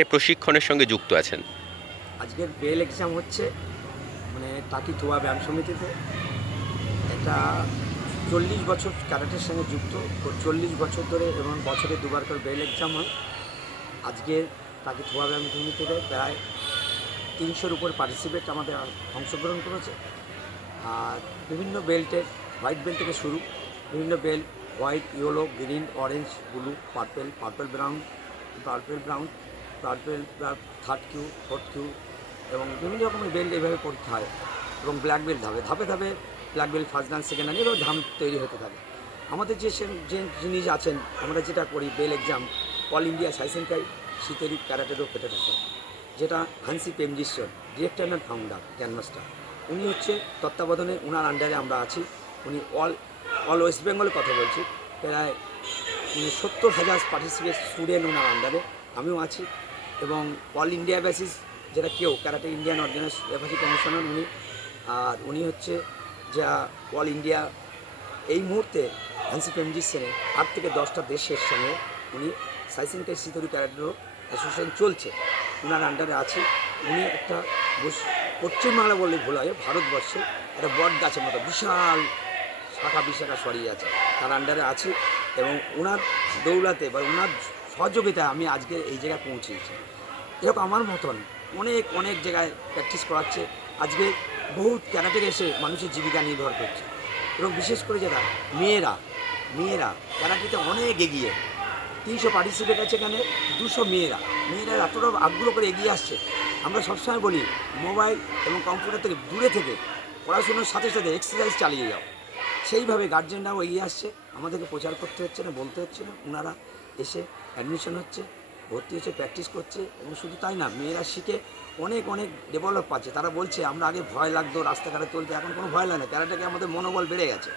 Karate প্রশিক্ষণের সঙ্গে যুক্ত আছেন। আজকের বেল এক্সাম হচ্ছে মানে টাকি থোয়া ব্যায়াম সমিতিতে। এটা চল্লিশ বছর ক্যারাটের সঙ্গে যুক্ত চল্লিশ বছর ধরে এবং বছরে দুবার করে বেল এক্সাম হয়। আজকে টাকি থোয়া ব্যায়াম সমিতিতে প্রায় তিনশোর উপর পার্টিসিপেট আমাদের অংশগ্রহণ করেছে। আর বিভিন্ন বেল্টের হোয়াইট বেল্ট থেকে শুরু, বিভিন্ন belt white, yellow, green, orange, blue, purple purple brown purple brown purple third kyu fourth kyu এবং বিভিন্ন রকমের বেল্ট এইভাবে পরীক্ষা হয় এবং ব্ল্যাক বেল্ট ধাপে ধাপে ধাপে black belt first dan second dan এভাবে ধাম তৈরি হতে থাকে। আমাদের যে যে জিনিস আছেন, আমরা যেটা করি বেল এক্সাম অল ইন্ডিয়া সাইসেনকাই শীতেরি ক্যারাটেরও ফেডারেশন যেটা হানসি পেমজিশ্বর ডিরেক্টর অ্যান্ড ফাউন্ডার গ্র্যান্ডমাস্টার উনি হচ্ছে তত্ত্বাবধানে ওনার আন্ডারে আমরা আছি। উনি অল অল ওয়েস্ট বেঙ্গলে কথা বলছি। প্রায় উনি সত্তর হাজার পার্টিসিপেট স্টুডেন্ট ওনার আন্ডারে আমিও আছি। এবং অল ইন্ডিয়া বেসিস যেটা কেউ, karate Indian organize referee commissioner উনি, আর উনি হচ্ছে যা অল ইন্ডিয়া, এই মুহূর্তে হ্যান্সি পেমজির সেনে আট থেকে দশটা দেশের সঙ্গে উনি সাইসেনকাই সিতরি ক্যারাটেরও অ্যাসোসিয়েশন চলছে। ওনার আন্ডারে আছে। উনি একটা পশ্চিমবাংলা বললে ভুল হয়, ভারতবর্ষে একটা বট গাছের মতো বিশাল শাখা বিশাখা সরিয়ে আছে। তার আন্ডারে আছে এবং ওনার দৌলাতে বা ওনার সহযোগিতায় আমি আজকে এই জায়গায় পৌঁছেছি। এরকম আমার মতন অনেক অনেক জায়গায় প্র্যাকটিস করাচ্ছে। আজকে বহু ক্যারাটের এসে মানুষের জীবিকা নির্ভর করছে। এবং বিশেষ করে যারা মেয়েরা মেয়েরা ক্যারাটেতে অনেক এগিয়ে। তিনশো পার্টিসিপেট আছে এখানে, দুশো মেয়েরা। মেয়েরা এতটা আগ্রহ করে এগিয়ে আসছে। আমরা সবসময় বলি মোবাইল এবং কম্পিউটার থেকে দূরে থেকে পড়াশোনার সাথে সাথে এক্সারসাইজ চালিয়ে যাও। সেইভাবে গার্জেনরাও এগিয়ে আসছে। আমাদেরকে প্রচার করতে হচ্ছে না, বলতে হচ্ছে না। ওনারা এসে অ্যাডমিশন হচ্ছে, ভর্তি হচ্ছে প্র্যাকটিস করছে এবং শুধু তাই না, মেয়েরা শিখে অনেক অনেক ডেভেলপ পাচ্ছে। তারা বলছে, আমরা আগে ভয় লাগতো, রাস্তাঘাটে চলতে, এখন কোনো ভয় লাগে না। ক্যারাটাকে আমাদের মনোবল বেড়ে গেছে।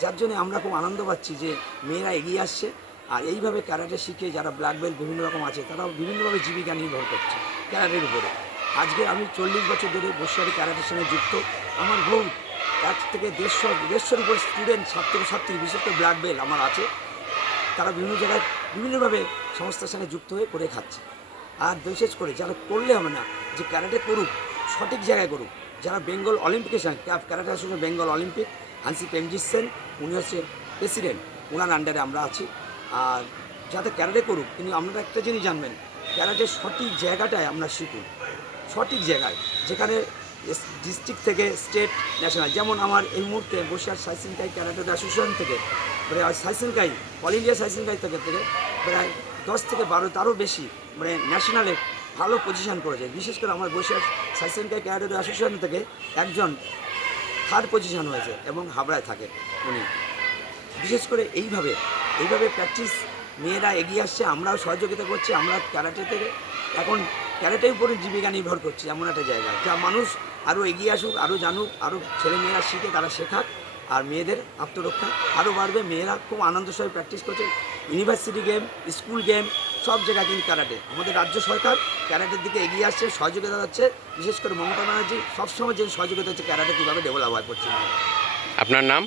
যার জন্য আমরা খুব আনন্দ পাচ্ছি যে মেয়েরা এগিয়ে আসছে আর এইভাবে ক্যারাটে শিখে যারা ব্ল্যাক বেল্ট বিভিন্ন রকম আছে, তারাও বিভিন্নভাবে জীবিকা নির্ভর করছে ক্যারাটের উপরে। আজকে আমি চল্লিশ বছর ধরে বসিয়ারি ক্যারাটের সঙ্গে যুক্ত। আমার বহু এক থেকে দেড়শো, দেড়শোর উপর স্টুডেন্ট ছাত্র ছাত্রী বিশেষ করে ব্ল্যাক বেল্ট আমার আছে। তারা বিভিন্ন জায়গায় বিভিন্নভাবে সংস্থার সঙ্গে যুক্ত হয়ে করে খাচ্ছে। আর বিশেষ করে যারা করলে হবে না, যে ক্যারাটে করুক, সঠিক জায়গায় করুক, যারা বেঙ্গল অলিম্পিকের সঙ্গে ক্যারাটে আসলে বেঙ্গল অলিম্পিক, হানসি প্রেমজিৎ সেন, উনি হচ্ছে প্রেসিডেন্ট ওনার আন্ডারে আমরা আছি। আর যাতে ক্যারাটে করুক কিন্তু আপনারা একটা জিনিস জানবেন ক্যারাটে সঠিক জায়গাটায় আমরা শিখুন। সঠিক জায়গায়, যেখানে ডিস্ট্রিক্ট থেকে স্টেট ন্যাশনাল। যেমন আমার এই মুহূর্তে বসিয়ার সাইসিনকাই ক্যারাটে অ্যাসোসিয়েশন থেকে মানে সাইসিনকাই, অল ইন্ডিয়া সাইসিনকাই থেকে থেকে প্রায় দশ থেকে বারো তারও বেশি মানে ন্যাশনালে ভালো পজিশন করেছে। বিশেষ করে আমার বসিয়ার সাইসিনকাই ক্যারাটে অ্যাসোসিয়েশন থেকে একজন থার্ড পজিশন হয়েছে এবং হাবড়ায় থাকে উনি। বিশেষ করে এইভাবে এইভাবে প্র্যাকটিস মেয়েরা এগিয়ে আসছে আমরাও সহযোগিতা করছি আমরা ক্যারাটে থেকে এখন ক্যারাটের উপরে জীবিকা নির্ভর করছি এমন একটা জায়গা। যা মানুষ আরও এগিয়ে আসুক আরও জানুক আরও ছেলেমেয়েরা শিখে তারা শেখাক আর মেয়েদের আত্মরক্ষা আরও বাড়বে। মেয়েরা খুব আনন্দ সহ প্র্যাকটিস করছে। ইউনিভার্সিটি গেম স্কুল গেম সব জায়গায় কিন্তু ক্যারাটে। আমাদের রাজ্য সরকার ক্যারাটের দিকে এগিয়ে আসছে সহযোগিতা যাচ্ছে। বিশেষ করে মমতা ব্যানার্জি সবসময় যে সহযোগিতা হচ্ছে ক্যারাটে কীভাবে ডেভেলপ হয় পশ্চিমবঙ্গে আপনার নাম?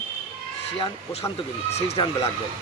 Xi'an Prashantagiri six dan black belt